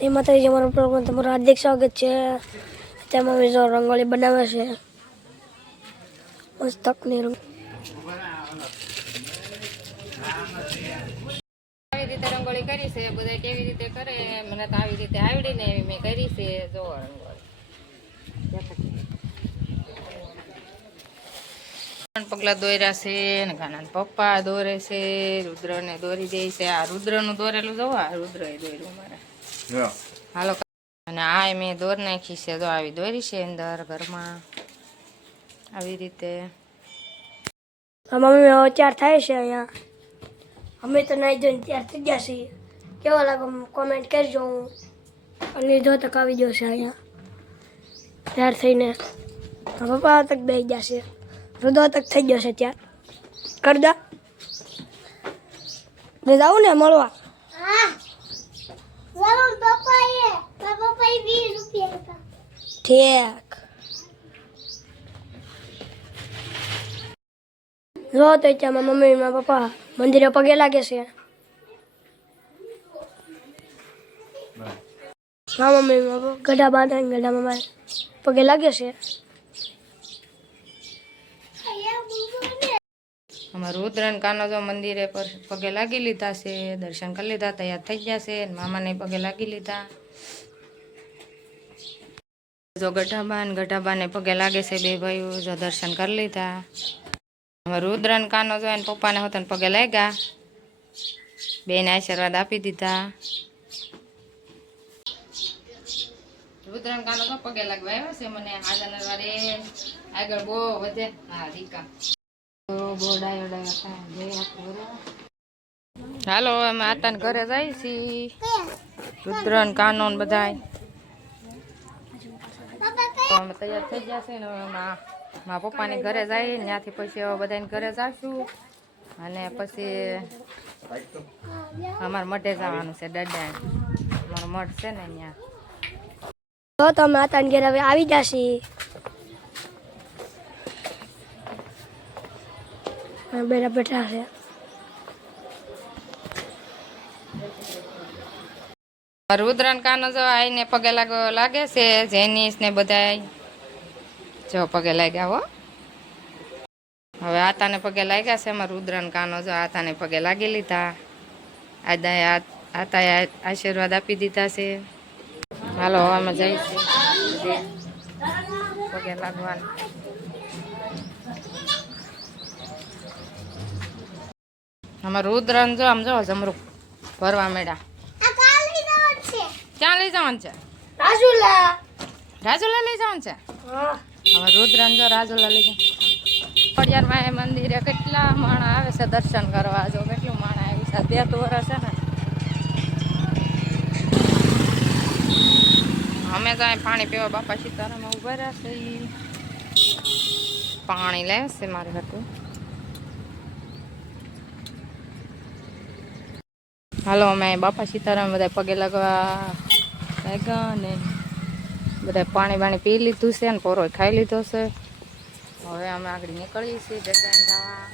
એ માતાજી અમારો પ્રોગ્રામ તમારું હાર્દિક સ્વાગત છે. તેમાં મેં જો રંગોળી બનાવે છે. મસ્તકની રંગ આવી રીતે રંગોળી કરી છે. બધા કેવી રીતે કરે મને તો આવી રીતે આવડી ને એવી મેં કરી છે. જો રંગોળી. દોર્યા છે ને ગાના પપ્પા દોરે છે. રુદ્રને દોરી દે છે. આ રુદ્રનું દોરેલું જોવા. આ રુદ્ર એ દોર્યું મારે. હાલો અને આ મેં દોર નાખી છે. તો આવી દોરી છે અંદર ઘરમાં. આવી રીતે. આ મમ્મી તૈયાર થાય છે અહીંયા. અમે તો નાઈ જોઈને તૈયાર થઈ ગયા છીએ. કેવા લાગે કોમેન્ટ કરજો હું. લીધો તક આવી જશે અહીંયા. તૈયાર થઈને. પપ્પા તક બેસી જશે રુદો તક થઈ જશે ત્યાર કર દા ને જાઉં ને મળવા. ઠીક જો તો ત્યાં મમ્મી ને મારા પપ્પા મંદિરે પગે લાગે છે હા મમ્મી મારા પપ્પા ગઢા બાંધે ને ગઢામાં મારે પગે લાગે છે અમારું રુદ્રન કાનો જો મંદિરે પર પગે લાગી લીધા છે દર્શન કરી લીધા તૈયાર થઈ ગયા છે અને મામાને પગે લાગી લીધા જો ગઢાબા ને ગઢાબાને પગે લાગે છે બે ભાઈઓ, જો દર્શન કરી લીધા. અમારું રુદ્રન કાનો જો એને પપ્પાને હોતા ને પગે લાગ્યા. બેને આશીર્વાદ આપી દીધા. રુદ્રન કાનો તો પગે લાગવા આવ્યા છે, મને હાજર વારે આગળ બહુ વધે. હા, દીકા. હાલો, અમે આતાને ઘરે જાય છી. રુદ્રન કાનો ને બધાય. તો અમે તૈયાર થઈ ગયા છે ને મારા પપ્પાની ઘરે જાય, ત્યાંથી પછી હવે બધાને ઘરે જાશું. અને પછી અમારે મઢે જવાનું છે દડા અમારો મઢ છે ને અહીંયા. તો તમે માતાને ઘેર હવે આવી જશે બેઠા બેઠા છે. રુદ્રન કાનો જો આઈને પગે લાગો લાગે છે, જેનીસ ને બધાય જો પગે લાગ્યા હો. હવે આતાને પગે લાગ્યા છે એમાં રુદ્રન કાનો જો આતાને પગે લાગી લીધા. આદાએ આતાએ આશીર્વાદ આપી દીધા છે. હાલો, હવામાં જઈશું. પગે લાગવાનું. અમારું રુદ્રન જો આમ જો જમરૂક ભરવા મેળા ક્યાં લઈ જવાનું છે? રાજુલા. રાજુલા લઈ જવાનું છે? હવે રુદ્રન જો રાજુલા લઈ જાય પડિયારમાં એ મંદિરે કેટલા માણા આવે છે દર્શન કરવા? જો કેટલું માણા આવ્યું છે. તેતું વર્ષ છે ને. અમે તો અહીં પાણી પીવા બાપા સીતારામાં ઊભા રહ્યા છે. ઈ. પાણી લે છે મારે હતું. હાલો અમે બાપા સીતારામ બધા પગે લગવા ને બધા પાણી બાણી પી લીધું છે ને પોરો ખાઈ લીધો છે. હવે અમે આગળ નીકળીએ છીએ જવા.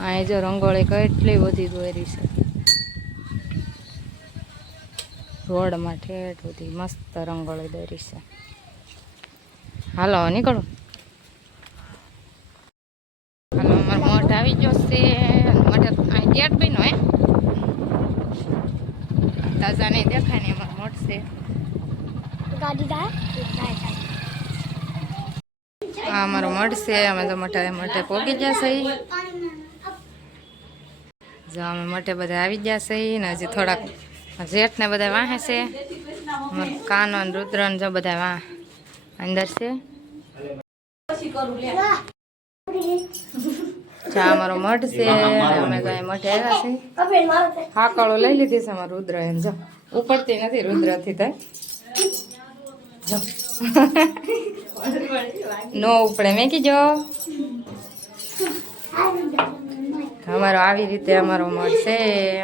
અહીં જો રંગોળી કેટલી બધી દોરી છે. રોડમાં ઠેઠ બધી મસ્ત રંગોળી દોરી છે. હાલો નીકળો. હાલો અમારો મઠ આવી ગયો છે. મઠ અહીં ગેટ બન્યો તાજા નહીં દેખાય ને અમારો મઠ છે ગાડી થાય આ અમારો મઠ છે અમે તો મઠે મઠે પોગી ગયા છે જો અમે મઠે બધા આવી ગયા છે ને હજી થોડાક જેઠ ને બધા વાહે છે અમારો કાનો ને રુદ્ર ને જો બધા વાહ અંદર છે જા અમારો મઠ છે. અમે તો મઠે આવ્યા છે હાકળો લઈ લીધી છે અમારું રુદ્ર એમ જો ઉપડતી નથી રુદ્રથી થાય. જો. નો ઉપડે મેં કીજો અમારો આવી રીતે અમારો મઠ છે.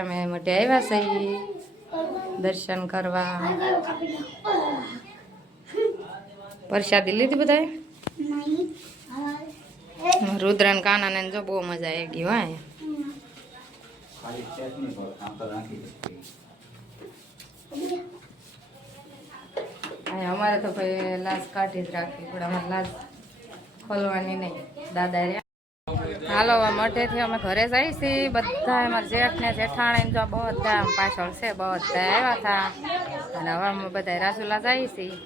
અમે મઠે આવ્યા છીએ. દર્શન કરવા. પ્રસાદી લીધી બધાએ? રુદ્રન કાના ને જો બહુ મજા આવી ગઈ હોય અમારે તો ભાઈ લાશ કાઢી જ રાખવી પણ અમારે લાશ ખોલવાની નહીં. દાદા રે હાલો મઠેથી અમે ઘરે જઈ છીએ. બધા અમારા જેઠ ને જેઠાણી જો બધા પાછળ છે, બધા આવ્યા હતા. અને હવે અમે બધા રાજુલા જઈ છીએ.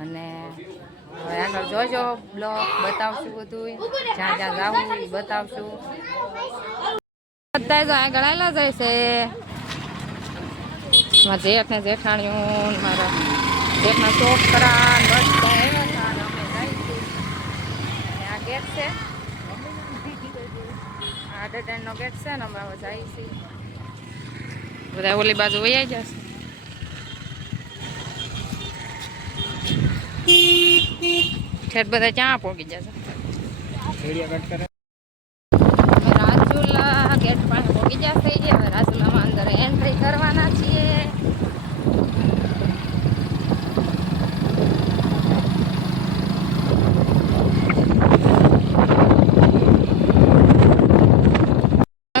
અને હવે આગળ જોજો બ્લોગ, બતાવશું બધું જ્યાં જ્યાં જાવું બતાવશું. બધા જો આગળ આવેલા જાય છે મારા જેઠ ને જેઠાણીયું મારા જેઠના છોકરા અને આ ગેટ છે. આ ડેટાનો ગેટ છે ને અમે જાય છે. બધા ઓલી બાજુ વહી જશે ઠેઠ બધા ક્યાં પહોંચી જશે? રાજુલા ગેટ પાસે પહોંચી જશે હવે રાજુલામાં અંદર એન્ટ્રી કરવાના છીએ.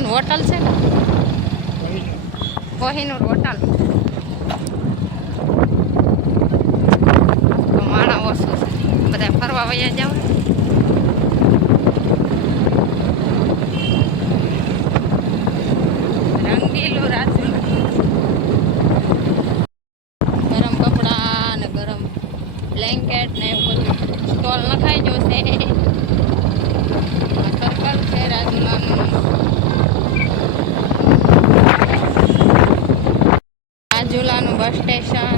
હોટલ છે ને? કોહિનૂર હોટલ તો માણા ઓછું છે ફરવા વયા જાવ રંગીલું રાજુ ગરમ કપડા ને ગરમ બ્લેન્કેટ ને એવું સ્ટોલ નખાઈ જશે સર્કલ છે. રાજુલાનું. રાજુલાનું બસ સ્ટેશન.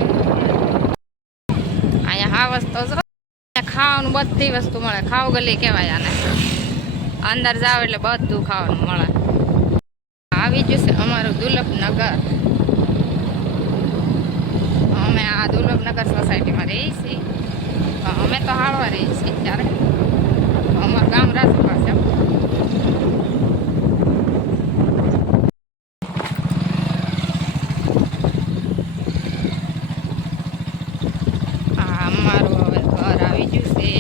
અહીંયા હા વસ્તુ ખાવાનું બધી વસ્તુ મળે. ખાવ ગલી કહેવાય આને. અંદર જાવ એટલે બધું ખાવાનું મળે. આવી જશે અમારું દુર્લભનગર અમે આ દુર્લભનગર સોસાયટીમાં રહીએ છીએ. અમે તો હાળવા રહીએ છીએ ત્યારે. અમારું ગામ રાજુલા છે આ અમારું હવે ઘર આવી ગયું છે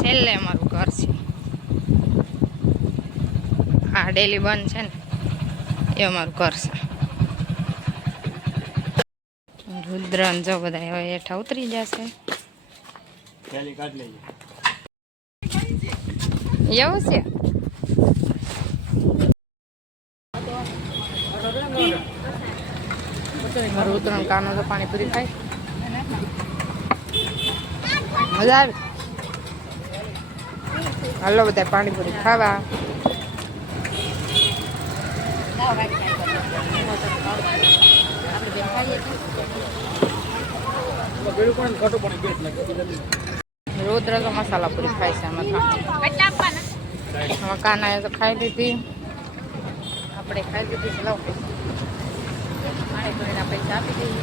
છેલ્લે અમારું ઘર છે આ ડેલી બંધ છે ને, એ અમારું ઘર છે. રુદ્રન જો બધા હવે હેઠા ઉતરી જશે. એવું છે? મારું કાનો તો પાણીપુરી ખાય. મજા આવી? હાલો બધા પાણીપુરી ખાવા. રુદ્ર તો મસાલા પૂરી ખાય છે આમાં એ તો ખાઈ લીધી. આપણે ખાઈ લીધી છે, લાવ. દઈએ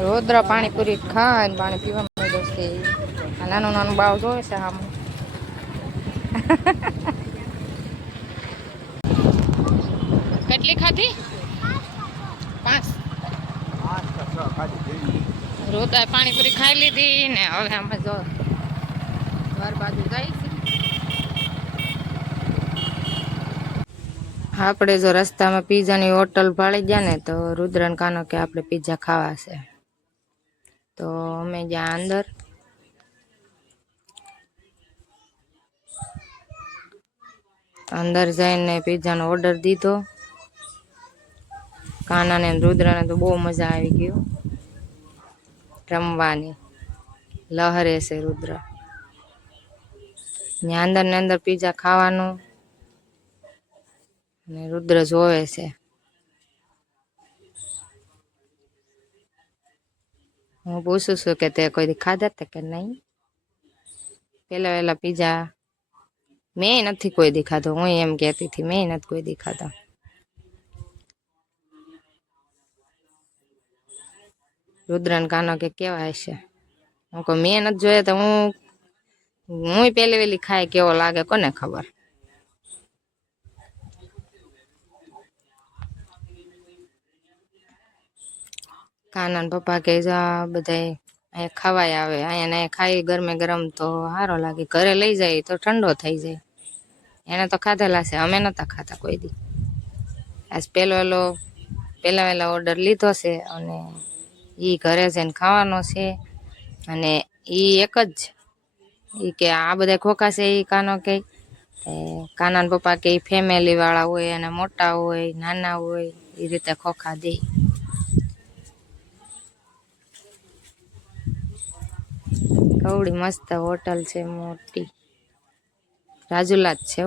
રુદ્ર પાણીપુરી ખાય પાણી પીવા માંડ્યો છે. નાનું નાનું બાવ જોવે છે આમ. કેટલી ખાધી? પાંચ. રોતા પાણીપુરી ખાઈ લીધી ને હવે અમે જો ઘર બાજુ આપણે જો રસ્તામાં પીઝાની હોટલ ભાળી ગયા ને તો રુદ્રન કાનો કે આપણે પીઝા ખાવા છે. તો અમે જ્યાં અંદર અંદર જઈને પીઝાનો ઓર્ડર દીધો. કાનાને રુદ્રને તો બહુ મજા આવી ગયું રમવાની. લહરે છે રુદ્ર. ત્યાં અંદર ને અંદર પીઝા ખાવાનું. અને રુદ્ર જોવે છે. હું પૂછું છું કે તે કોઈ ખાધા હતા કે નહીં? પહેલા પહેલા પીઝા મેં નથી કોઈ દેખાતો. હું એમ કહેતી હતી મેં નથી કોઈ દેખાતા. રુદ્રન કાનો કે કેવા હશે? હું કહું મેં નથી જોયા તો હું હું પેલી વેલી ખાય કેવો લાગે કોને ખબર? કાના પપ્પા કે જા, બધાય અહીંયા ખવાય આવે. અહીંયા ખાઈ ગરમે ગરમ તો સારો લાગે. ઘરે લઈ જાય તો ઠંડો થઈ જાય. એને તો ખાધેલા છે. અમે નતા ખાતા કોઈ દી. આજ પહેલો પહેલો પહેલા વહેલા ઓર્ડર લીધો છે અને એ ઘરે જઈને ખાવાનો છે. અને એ એક જ એ કે આ બધા ખોખા છે એ કાનો કે. એ કાના પપ્પા કે ફેમિલી વાળા હોય અને મોટા હોય, નાના હોય એ રીતે ખોખા દે. કવડી મસ્ત હોટલ છે મોટી. રાજુલા જ છે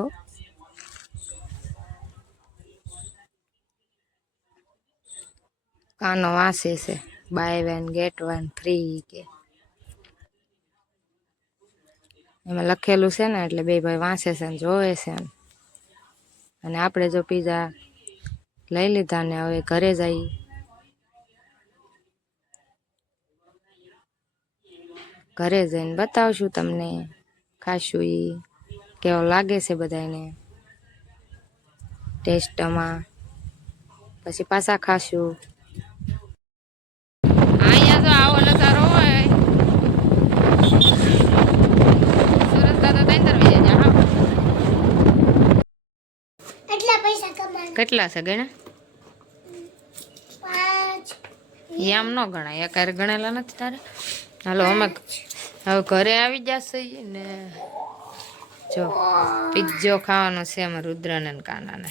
કાનો વાંસે છે. Buy one get one free કે. એમાં લખેલું છે ને એટલે બે ભાઈ વાંચે છે ને જોવે છે. અને આપણે જો પીઝા લઈ લીધા ને હવે ઘરે જઈ ઘરે જઈને બતાવશું તમને. ખાશું એ કેવો લાગે છે બધાને ટેસ્ટમાં પછી પાછા ખાશું. અહીંયા જો આવો નજારો હોય. સુરત દાદા ત્રણ એટલા પૈસા કમાય કેટલા છે ગણા? એમ ન ગણાય એકારે ગણેલા નથી તારે? હાલો અમે હવે ઘરે આવી જશે ને. જો પિઝ્ઝો ખાવાનો છે અમે રુદ્રને કાનાને.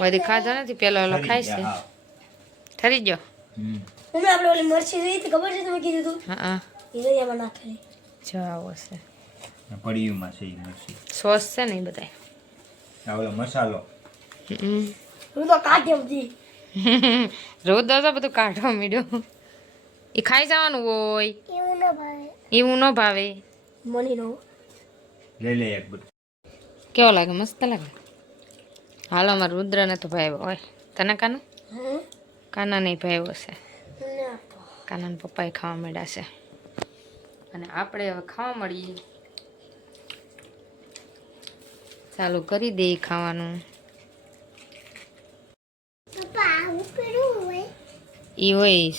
બધી ખાધો નથી? પેલો ઓલો ખાય છે? ઠરી ગયો મમ્મી આપણે ઓલી મરચી જોઈ હતી ખબર છે તમે કીધું હતું? હા એ દરિયામાં નાખેલી. જો આવો છે. પડીયુંમાં છે એ મરચી. સોસ છે ને એ બધાય? આ ઓલો મસાલો. હું તો કાઢ્યો જી રોજ તો બધું કાઢવા મીડ્યો. એ ખાઈ જવાનું હોય. એવું ન ભાવે. એવું ન ભાવે. મની નો લઈ લે એક બધું કેવો લાગે મસ્ત લાગે હાલો રુદ્ર રુદ્રને તો ભાઈ હોય તને કાનો કાના નહીં ભાઈ છે ના કાનાના પપ્પાએ ખાવા માંડ્યા છે અને આપણે હવે ખાવા મળીએ ચાલુ કરી દઈએ ખાવાનું પપ્પા હોય એ હોય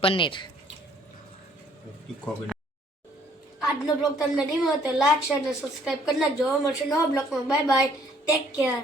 પનીર આજનો બ્લોગ તમને ગમ્યો હોય તો લાઈક શેર અને સબસ્ક્રાઈબ કરી નાખજો. મળશે નવા બ્લોગમાં. Bye bye take care